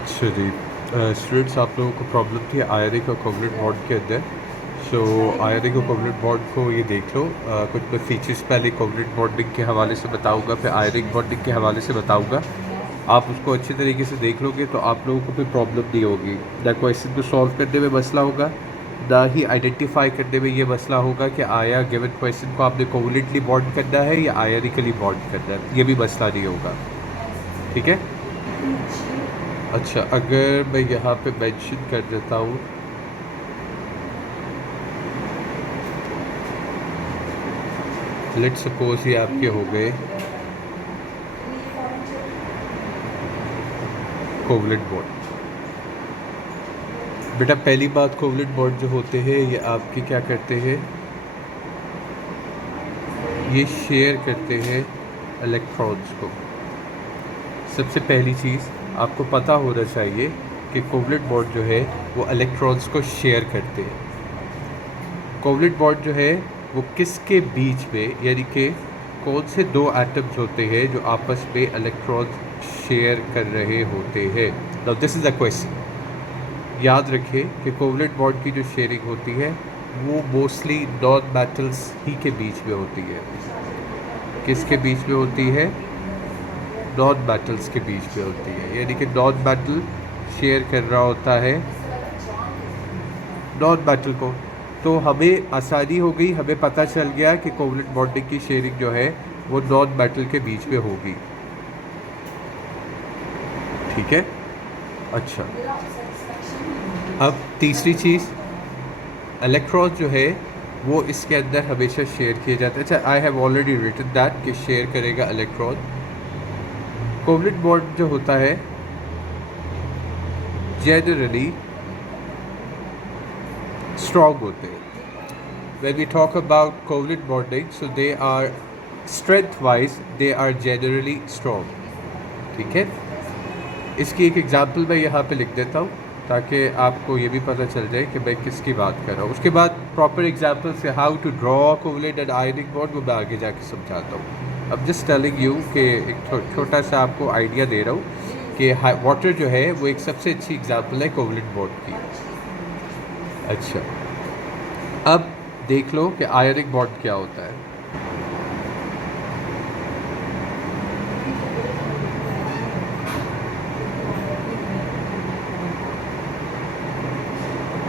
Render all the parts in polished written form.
अच्छा जी, स्टूडेंट्स आप लोगों को प्रॉब्लम थी आयरिक और कोवलेंट बॉन्ड के अंदर। सो आयरिक और कोवलेंट बॉन्ड को ये देख लो, कुछ मैं फीचर्स पहले कोवलेंट बॉन्डिंग के हवाले से बताऊंगा, फिर आयरिक बॉन्डिंग के हवाले से बताऊंगा। आप उसको अच्छे तरीके से देख लोगे तो आप लोगों को फिर प्रॉब्लम नहीं होगी। ना क्वेश्चन को सॉल्व करने में मसला होगा, ना ही आइडेंटिफाई करने में ये मसला होगा कि आया गिवन क्वेश्चन को आपने कोवलेंटली बॉन्ड करना है या आयरिकली बॉन्ड करना है, ये भी मसला नहीं होगा। ठीक है। अच्छा, अगर मैं यहाँ पे मेंशन कर देता हूँ, लेट सपोज ये आपके हो गए कोवलेंट बॉन्ड। बेटा पहली बात, कोवलेंट बॉन्ड जो होते हैं ये आपके क्या करते हैं, ये शेयर करते हैं इलेक्ट्रॉन्स को। सबसे पहली चीज़ आपको पता होना चाहिए कि कोवलेंट बॉन्ड जो है वो इलेक्ट्रॉन्स को शेयर करते हैं। कोवलेंट बॉन्ड जो है वो किसके बीच में, यानी कि कौन से दो एटम्स होते हैं जो आपस में इलेक्ट्रॉन्स शेयर कर रहे होते हैं। Now this is the question. याद रखें कि कोवलेंट बॉन्ड की जो शेयरिंग होती है वो मोस्टली नॉन मेटल्स ही के बीच में होती है। किसके बीच में होती है? नॉन मेटल्स के बीच में होती है, यानी कि नॉन मेटल शेयर कर रहा होता है नॉन मेटल को। तो हमें आसानी हो गई, हमें पता चल गया कि कोवलेंट बॉन्डिंग की शेयरिंग जो है वो नॉन मेटल के बीच में होगी। ठीक है। अच्छा, अब तीसरी चीज़, इलेक्ट्रॉन जो है वो इसके अंदर हमेशा शेयर किए जाते हैं। अच्छा, I have already written that कि शेयर करेगा इलेक्ट्रॉन। कोवलेंट बॉन्ड जो होता है जनरली स्ट्रॉन्ग होते हैं। When we talk about covalent bonding, so they are strength-wise they are generally strong. ठीक है। इसकी एक एग्जांपल मैं यहाँ पे लिख देता हूँ ताकि आपको ये भी पता चल जाए कि मैं किसकी बात कर रहा हूँ। उसके बाद प्रॉपर एग्जांपल से how to draw covalent and ionic bond वो मैं आगे जाके समझाता हूँ। अब जस्ट टेलिंग यू कि एक छोटा सा आपको आइडिया दे रहा हूँ कि वाटर जो है वो एक सबसे अच्छी एग्जाम्पल है कोवलेंट बॉन्ड की। अच्छा, अब देख लो कि आयनिक बॉन्ड क्या होता है।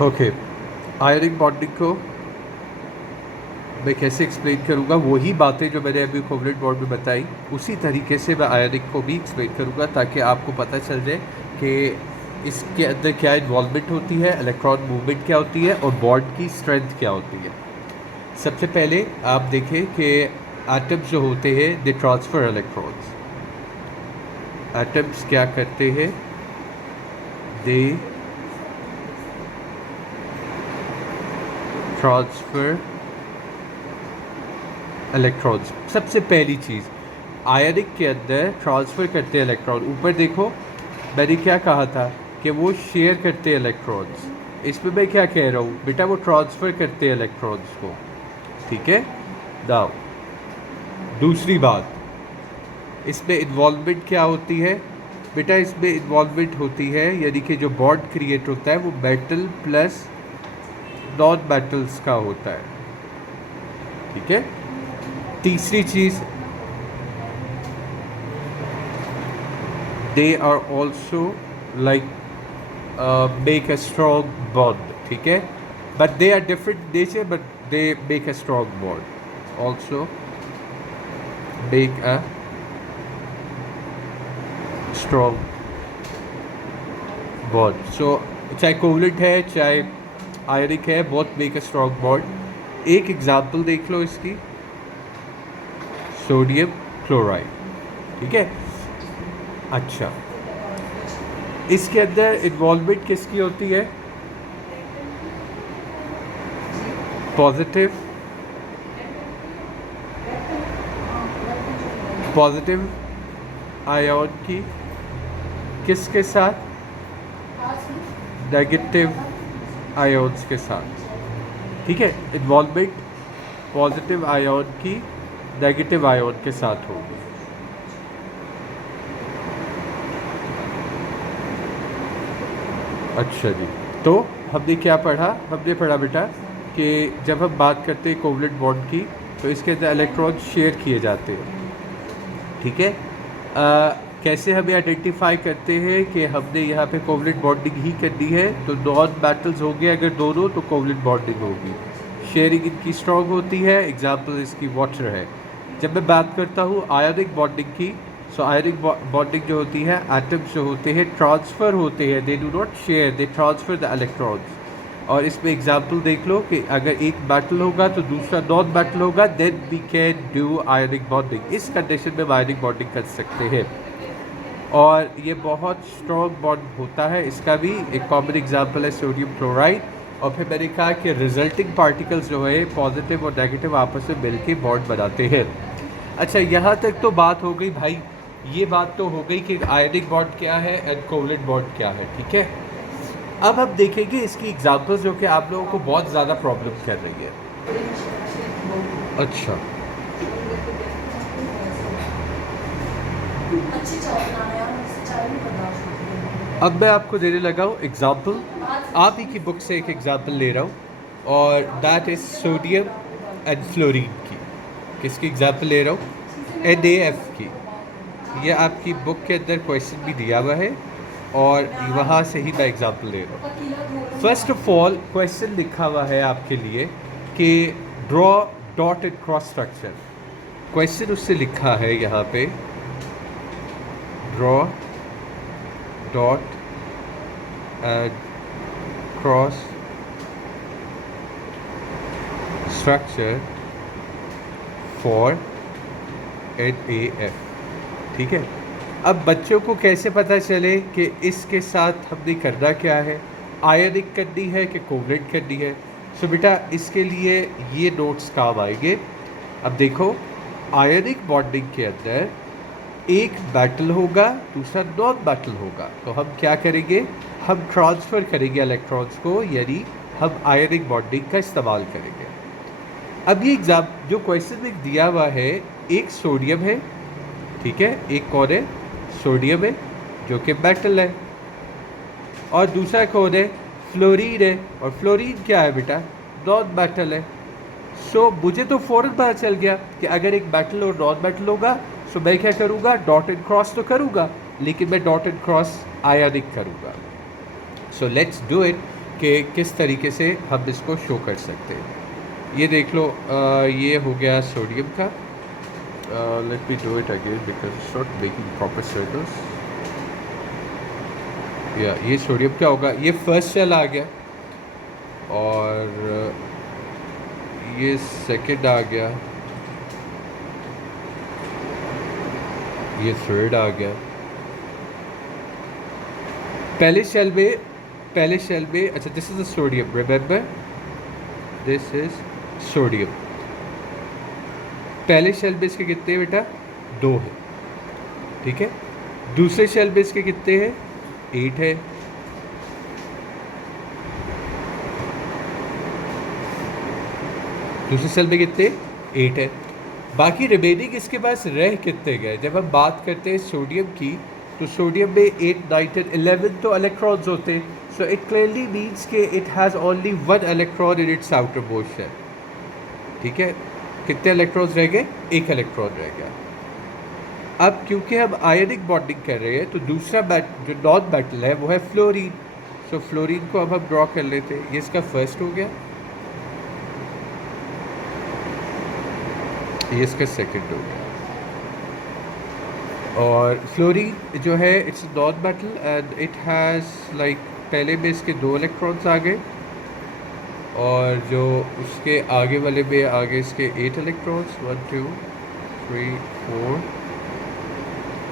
ओके, आयनिक बॉन्डिंग को मैं कैसे एक्सप्लेन करूँगा, वही बातें जो मैंने अभी कोवलेंट बॉन्ड में बताई उसी तरीके से मैं आयनिक को भी एक्सप्लेन करूँगा ताकि आपको पता चल जाए कि इसके अंदर क्या इन्वॉल्वमेंट होती है, इलेक्ट्रॉन मूवमेंट क्या होती है और बॉन्ड की स्ट्रेंथ क्या होती है। सबसे पहले आप देखें कि एटम्स जो होते हैं दे ट्रांसफ़र इलेक्ट्रॉन्स। एटम्स क्या करते हैं? दे ट्रांसफ़र इलेक्ट्रॉन्स। सबसे पहली चीज़ आयनिक के अंदर ट्रांसफ़र करते हैं इलेक्ट्रॉन। ऊपर देखो मैंने क्या कहा था कि वो शेयर करते हैं इलेक्ट्रॉन्स। इसमें मैं क्या कह रहा हूँ बेटा, वो ट्रांसफ़र करते हैं इलेक्ट्रॉन्स को। ठीक है। नाउ दूसरी बात, इसमें इन्वॉल्वमेंट क्या होती है बेटा? इसमें इन्वॉल्वमेंट होती है यानी कि जो बॉन्ड क्रिएट होता है वो मेटल प्लस नॉन मेटल्स का होता है। ठीक है। तीसरी चीज़, they are also like make a strong bond. ठीक है, but they are different nature but they make a strong bond, also make a strong bond. So चाहे कोवलेंट है चाहे आयनिक है, both make a strong bond. एक example देख लो इसकी, सोडियम क्लोराइड। ठीक है। अच्छा, इसके अंदर इन्वॉल्वमेंट किसकी होती है? पॉजिटिव पॉजिटिव आयन की किसके साथ? नेगेटिव आयन्स के साथ। ठीक है, इन्वॉल्वमेंट पॉजिटिव आयन की नेगेटिव आयन के साथ होगी। अच्छा जी, तो हमने क्या पढ़ा? हमने पढ़ा बेटा कि जब हम बात करते हैं कोवलेंट बॉन्ड की, तो इसके अंदर इलेक्ट्रॉन शेयर किए जाते हैं। ठीक है। कैसे हमें आइडेंटिफाई करते हैं कि हमने यहाँ पे कोवलेंट बॉन्डिंग ही करनी है, तो नॉन मेटल्स होंगे अगर दोनों, तो कोवलेंट बॉन्डिंग होगी। शेयरिंग इनकी स्ट्रॉन्ग होती है, एग्जाम्पल इसकी वाटर है। जब मैं बात करता हूँ आयनिक बॉन्डिंग की, सो आयनिक बॉन्डिंग जो होती है, एटम्स जो होते हैं ट्रांसफ़र होते हैं, they do not share, they transfer the electrons. और इसमें एग्जाम्पल देख लो कि अगर एक मेटल होगा तो दूसरा नॉन मेटल होगा, then we can do ionic bonding. इस कंडीशन में हम आयनिक बॉन्डिंग कर सकते हैं, और ये बहुत स्ट्रॉन्ग बॉन्ड होता है। इसका भी एक कॉमन एग्जांपल है सोडियम क्लोराइड। और फिर मैंने कहा कि रिजल्टिंग पार्टिकल्स जो है पॉजिटिव और नेगेटिव आपस में मिलके बॉन्ड बनाते हैं। अच्छा, यहाँ तक तो बात हो गई भाई, ये बात तो हो गई कि आयनिक बॉन्ड क्या है एंड कोवलेंट बॉन्ड क्या है। ठीक है, अब हम देखेंगे इसकी एग्जांपल्स जो कि आप लोगों को बहुत ज़्यादा प्रॉब्लम कर रही है। अच्छा, अब मैं आपको देने लगा हूँ एग्जाम्पल, आप ही की बुक से एक एग्जाम्पल ले रहा हूँ, और that is sodium and fluorine की। किसकी एग्जाम्पल ले रहा हूँ? NaF की। ये आपकी बुक के अंदर क्वेश्चन भी दिया हुआ है, और वहाँ से ही मैं एग्जाम्पल ले रहा हूँ। फर्स्ट ऑफ ऑल क्वेश्चन लिखा हुआ है आपके लिए कि draw dot and cross structure. Question उससे लिखा है यहाँ पे, draw dot and cross structure for NaF। ठीक है, अब बच्चों को कैसे पता चले कि इसके साथ हमने करना क्या है, आयनिक करनी है कि कोवलेंट करनी है? सो बेटा इसके लिए ये नोट्स काम आएंगे। अब देखो, आयनिक बॉन्डिंग के अंदर एक मेटल होगा, दूसरा नॉन मेटल होगा, तो हम क्या करेंगे? हम ट्रांसफ़र करेंगे इलेक्ट्रॉन्स को, यानी हम आयनिक बॉन्डिंग का इस्तेमाल करेंगे। अब ये एग्जाम जो क्वेश्चन में दिया हुआ है, एक सोडियम है, ठीक है, एक कौन है? सोडियम है जो कि मेटल है, और दूसरा कौन है? फ्लोरीन है, और फ्लोरीन क्या है बेटा? नॉन मेटल है। सो मुझे तो फ़ौरन पता चल गया कि अगर एक मेटल और नॉन मेटल होगा, सो मैं क्या करूँगा? डॉट एंड क्रॉस तो करूँगा, लेकिन मैं डॉट एंड क्रॉस आयनिक करूँगा। सो लेट्स डू इट कि किस तरीके से हम इसको शो कर सकते हैं। ये देख लो, ये हो गया सोडियम का। Let me do it again because it's not making proper circles. या ये सोडियम क्या होगा? ये फर्स्ट शेल आ गया, और ये सेकंड आ गया, ये थर्ड आ गया। पहले शेल में अच्छा, this is the sodium, remember this is sodium. पहले शेल में इसके कितने हैं बेटा? 2 है, ठीक है। दूसरे शेल में इसके कितने हैं? 8 है। दूसरे शेल में कितने? 8 है। बाकी रिमेनिंग इसके पास रह कितने गए? जब हम बात करते हैं सोडियम की, तो सोडियम में 8, 9, 10, 11 तो इलेक्ट्रॉन्स होते हैं। सो इट क्लियरली मीन्स कि it has only 1 electron in its outer most shell. ठीक है, कितने इलेक्ट्रॉन्स रह गए? 1 इलेक्ट्रॉन रह गया। अब क्योंकि हम आयनिक बॉन्डिंग कर रहे हैं, तो दूसरा जो नॉन मेटल है वो है फ्लोरीन। सो फ्लोरीन को अब हम ड्रॉ कर लेते हैं। ये इसका फर्स्ट हो गया, ये इसका सेकंड हो गया। और फ्लोरीन जो है it's non metal and it has like, पहले में इसके 2 इलेक्ट्रॉन्स आ गए, और जो उसके आगे वाले में आगे इसके 8 electrons, 1 2 3 4।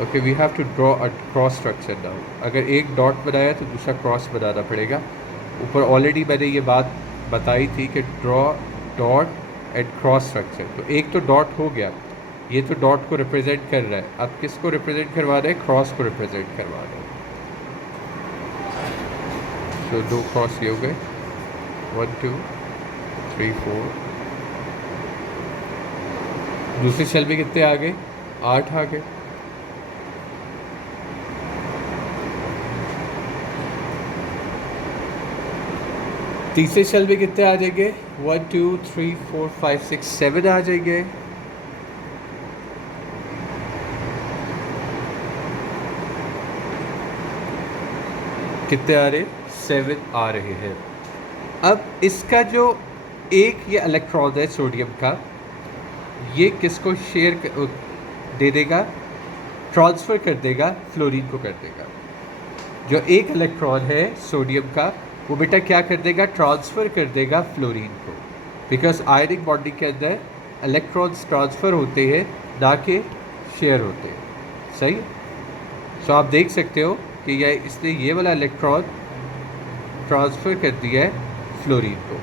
Okay, we have to draw a cross structure now. अगर एक डॉट बनाया तो दूसरा क्रॉस बनाना पड़ेगा। ऊपर ऑलरेडी मैंने ये बात बताई थी कि draw dot and cross structure. तो एक तो डॉट हो गया, ये तो डॉट को रिप्रेजेंट कर रहा है। अब किसको रिप्रेजेंट करवा रहे हैं? क्रॉस को रिप्रेजेंट करवा रहे हैं। तो 2 क्रॉस ये हो गए, 1 2 3 4। दूसरे शेल में कितने आ गए? 8 आ गए। तीसरे शेल में कितने आ जाएंगे? 1 2 3 4 5 6 7 आ जाएंगे। कितने आ रहे? 7 आ रहे हैं। अब इसका जो एक ये इलेक्ट्रॉन है सोडियम का, ये किसको दे देगा? ट्रांसफ़र कर देगा, फ्लोरीन को कर देगा। जो एक इलेक्ट्रॉन है सोडियम का, वो बेटा क्या कर देगा? ट्रांसफ़र कर देगा फ्लोरीन को, बिकॉज आयनिक बॉन्डिंग के अंदर इलेक्ट्रॉन्स ट्रांसफ़र होते हैं, ना कि शेयर होते हैं। सही। सो आप देख सकते हो कि इसने ये वाला इलेक्ट्रॉन ट्रांसफ़र कर दिया है फ्लोरीन को।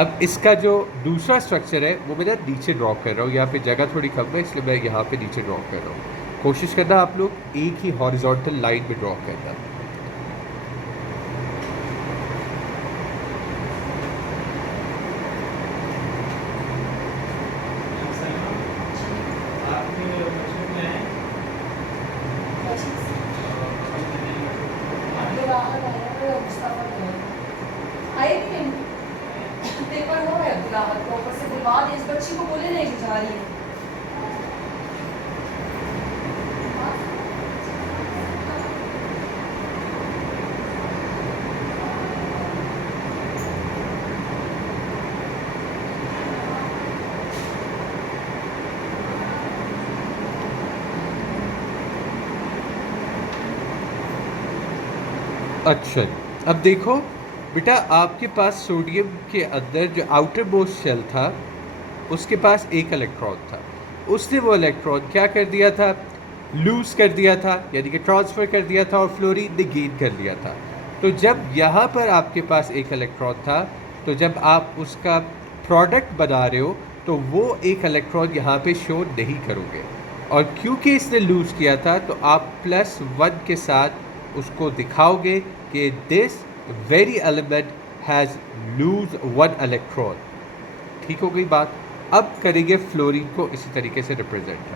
अब इसका जो दूसरा स्ट्रक्चर है वो मैं नीचे ड्रॉ कर रहा हूँ। यहाँ पे जगह थोड़ी कम है, इसलिए मैं यहाँ पे नीचे ड्रॉ कर रहा हूँ। कोशिश करना आप लोग एक ही हॉरिजॉन्टल लाइन में ड्रॉ करना। बच्ची को बोले नहीं जा रही है। अच्छा, अब देखो बेटा, आपके पास सोडियम के अंदर जो आउटर मोस्ट शेल था, उसके पास एक इलेक्ट्रॉन था। उसने वो इलेक्ट्रॉन क्या कर दिया था? लूज़ कर दिया था, यानी कि ट्रांसफ़र कर दिया था, और फ्लोरीन ने गेन कर लिया था। तो जब यहाँ पर आपके पास एक इलेक्ट्रॉन था, तो जब आप उसका प्रोडक्ट बना रहे हो तो वो एक इलेक्ट्रॉन यहाँ पे शो नहीं करोगे। और क्योंकि इसने लूज़ किया था, तो आप +1 के साथ उसको दिखाओगे कि this very element has lose 1 electron. ठीक हो गई बात। अब करेंगे फ्लोरीन को इसी तरीके से रिप्रेजेंट।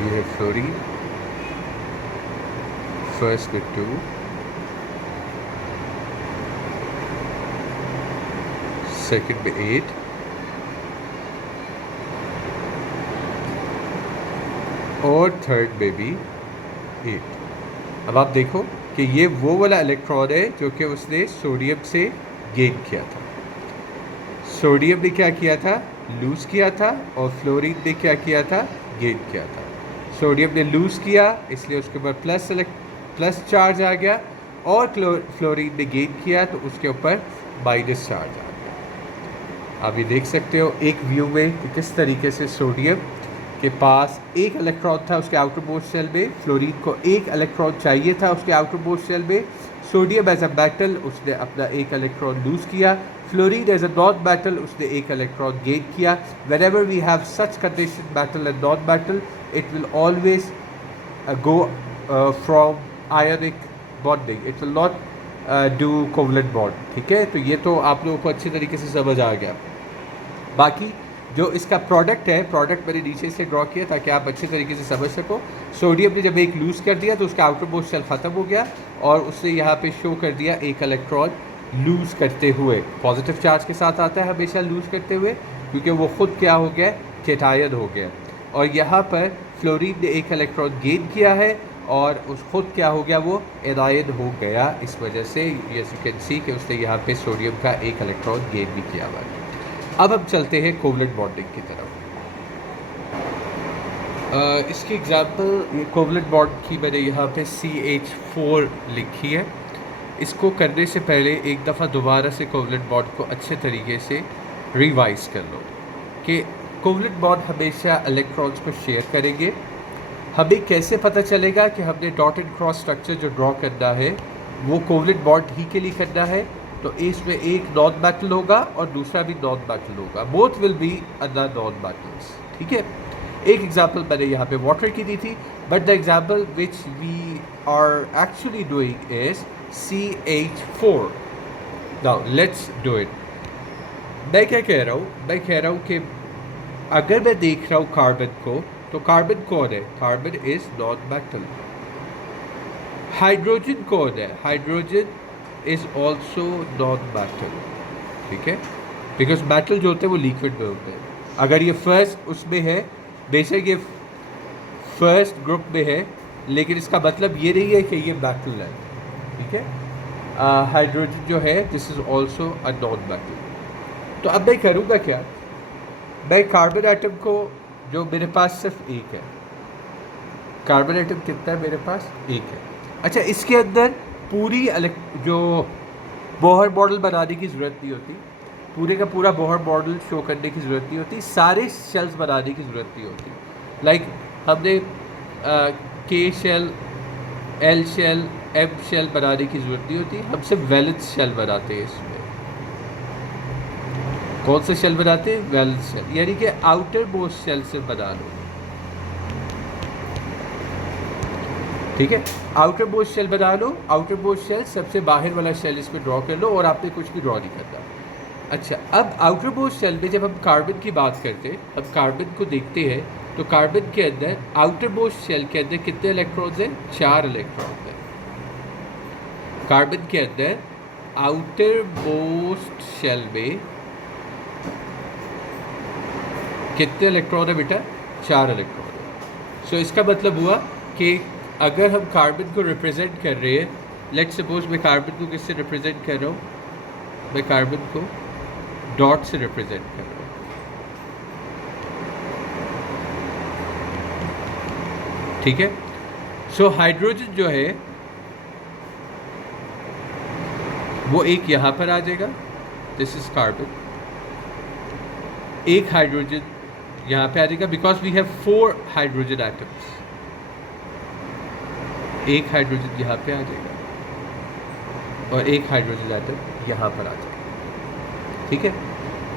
ये है फ्लोरीन, फर्स्ट में 2, सेकंड में 8, और थर्ड में भी 8। अब आप देखो कि ये वो वाला इलेक्ट्रॉन है जो कि उसने सोडियम से गेन किया था। सोडियम ने क्या किया था? लूज़ किया था, और फ्लोरीन ने क्या किया था? गेन किया था। सोडियम ने लूज़ किया, इसलिए उसके ऊपर प्लस चार्ज आ गया, और फ्लोरीन ने गेन किया तो उसके ऊपर माइनस चार्ज आ गया। आप ये देख सकते हो एक व्यू में कि किस तरीके से सोडियम के पास एक इलेक्ट्रॉन था उसके आउटर मोस्ट शेल में, फ्लोरीन को एक इलेक्ट्रॉन चाहिए था उसके आउटर मोस्ट शेल में। सोडियम एज अ मेटल उसने अपना एक इलेक्ट्रॉन लूज़ किया, fluorine as a non metal उसने एक इलेक्ट्रॉन गेन किया। Whenever we have such condition metal and non metal, it will always go from ionic bonding, it will not do covalent bond। ठीक है, तो ये तो आप लोगों को अच्छे तरीके से समझ आ गया। बाकी जो इसका प्रोडक्ट है, प्रोडक्ट मैंने नीचे से ड्रॉ किया ताकि आप अच्छे तरीके से समझ सको। सोडियम ने जब एक लूज़ कर दिया तो उसका आउटर मोस्ट शेल ख़त्म हो गया, और उसने यहाँ पे शो कर दिया एक इलेक्ट्रॉन लूज़ करते हुए। पॉजिटिव चार्ज के साथ आता है हमेशा लूज़ करते हुए, क्योंकि वो ख़ुद क्या हो गया? केटायन हो गया। और यहाँ पर फ्लोरीन ने एक इलेक्ट्रॉन गेन किया है, और उस खुद क्या हो गया? वो एनायन हो गया। इस वजह से यस यू कैन सी कि उसने यहाँ पे सोडियम का एक इलेक्ट्रॉन गेन भी किया हुआ है। अब हम चलते हैं कोवलेंट बॉन्डिंग की तरफ। इसकी एग्जांपल कोवलेंट बॉन्ड की मैंने यहाँ पे CH4 लिखी है। इसको करने से पहले एक दफ़ा दोबारा से कोवलेंट बॉन्ड को अच्छे तरीके से रिवाइज कर लो कि कोवलेंट बॉन्ड हमेशा इलेक्ट्रॉन्स को शेयर करेंगे। हमें कैसे पता चलेगा कि हमने डॉट एंड क्रॉस स्ट्रक्चर जो ड्रॉ करना है वो कोवलेंट बॉन्ड ही के लिए करना है, तो इसमें एक नॉन मेटल होगा और दूसरा भी नॉन मेटल होगा, both will be other non metals. ठीक है, एक एग्जांपल मैंने यहाँ पे वाटर की दी थी, but the example which we are actually doing is CH4। Now let's do it. मैं क्या कह रहा हूँ, मैं कह रहा हूँ कि अगर मैं देख रहा हूँ कार्बन को, तो कार्बन कौन है? Carbon is non metal. Hydrogen कौन है? Hydrogen is also non metal. ठीक है, बिकॉज मेटल जो होते हैं वो लिक्विड में होते हैं। अगर ये फर्स्ट उसमें है, बेशक ये फर्स्ट ग्रुप में है, लेकिन इसका मतलब ये नहीं है कि ये मेटल है। ठीक है, हाइड्रोजन जो है this is also a non metal. तो अब मैं करूँगा क्या, मैं कार्बन एटम को, जो मेरे पास सिर्फ एक है, कार्बन एटम कितना है मेरे पास? एक है। अच्छा, इसके अंदर पूरी जो बोहर मॉडल बनाने की ज़रूरत नहीं होती, पूरे का पूरा बोहर मॉडल शो करने की ज़रूरत नहीं होती, सारे शेल्स बनाने की ज़रूरत नहीं होती। लाइक हमने K shell, L shell, M shell बनाने की ज़रूरत नहीं होती, हम सिर्फ वैलेंस शेल बनाते हैं। इसमें कौन सा शेल बनाते हैं? वैलेंस शेल, यानी कि आउटर मोस्ट शेल से बना लो। ठीक है, आउटर मोस्ट शेल बना लो। आउटर मोस्ट शेल सबसे बाहर वाला शेल इसमें ड्रॉ कर लो और आपने कुछ भी ड्रॉ नहीं करना। अच्छा, अब आउटर मोस्ट शेल में जब हम कार्बन की बात करते हैं, हम कार्बन को देखते हैं, तो कार्बन के अंदर आउटर मोस्ट शेल के अंदर कितने इलेक्ट्रॉन्स हैं? 4 इलेक्ट्रॉन्स हैं। कार्बन के अंदर आउटर मोस्ट शेल में कितने इलेक्ट्रॉन है बेटा? 4 इलेक्ट्रॉन है। सो इसका मतलब हुआ कि अगर हम कार्बन को रिप्रेजेंट कर रहे हैं, लेट्स सपोज मैं कार्बन को किससे रिप्रेजेंट कर रहा हूँ? मैं कार्बन को डॉट से रिप्रेजेंट कर रहा हूँ। ठीक है, सो हाइड्रोजन जो है वो एक यहाँ पर आ जाएगा, दिस इज कार्बन। एक हाइड्रोजन यहाँ पे आ जाएगा, because we have 4 hydrogen atoms. एक हाइड्रोजन यहाँ पे आ जाएगा और एक हाइड्रोजन एटम यहाँ पर आ जाएगा। ठीक है,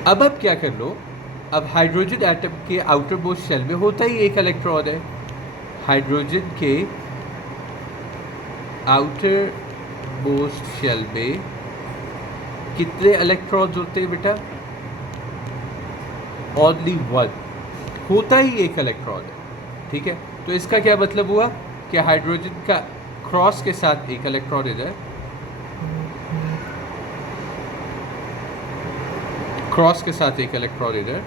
अब आप क्या कर लो, अब हाइड्रोजन एटम के आउटर मोस्ट शेल में होता ही एक इलेक्ट्रॉन है। हाइड्रोजन के आउटर मोस्ट शेल में कितने इलेक्ट्रॉन्स होते हैं बेटा? ओनली 1, होता ही एक इलेक्ट्रॉन है। ठीक है, तो इसका क्या मतलब हुआ कि हाइड्रोजन का क्रॉस के साथ एक इलेक्ट्रॉन इधर, क्रॉस के साथ एक इलेक्ट्रॉन इधर,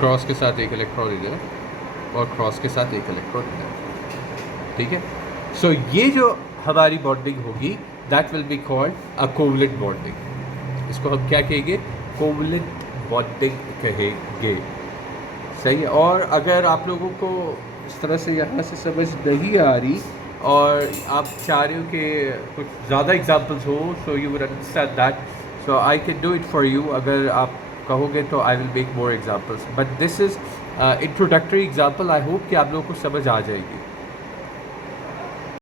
क्रॉस के साथ एक इलेक्ट्रॉन इधर, और क्रॉस के साथ एक इलेक्ट्रॉन इधर। ठीक है, सो ये जो हमारी बॉन्डिंग होगी that will be called a covalent bonding. इसको हम क्या कहेंगे? कोवलेंट बॉन्डिंग कहेंगे। सही है। और अगर आप लोगों को इस तरह से यहाँ से समझ नहीं आ रही और आप चाह रहे हो कि कुछ ज़्यादा एग्जांपल्स हो, so you would understand that, so I can do it for you. अगर आप कहोगे तो I will make more examples, but this is introductory example. I hope कि आप लोगों को समझ आ जाएगी।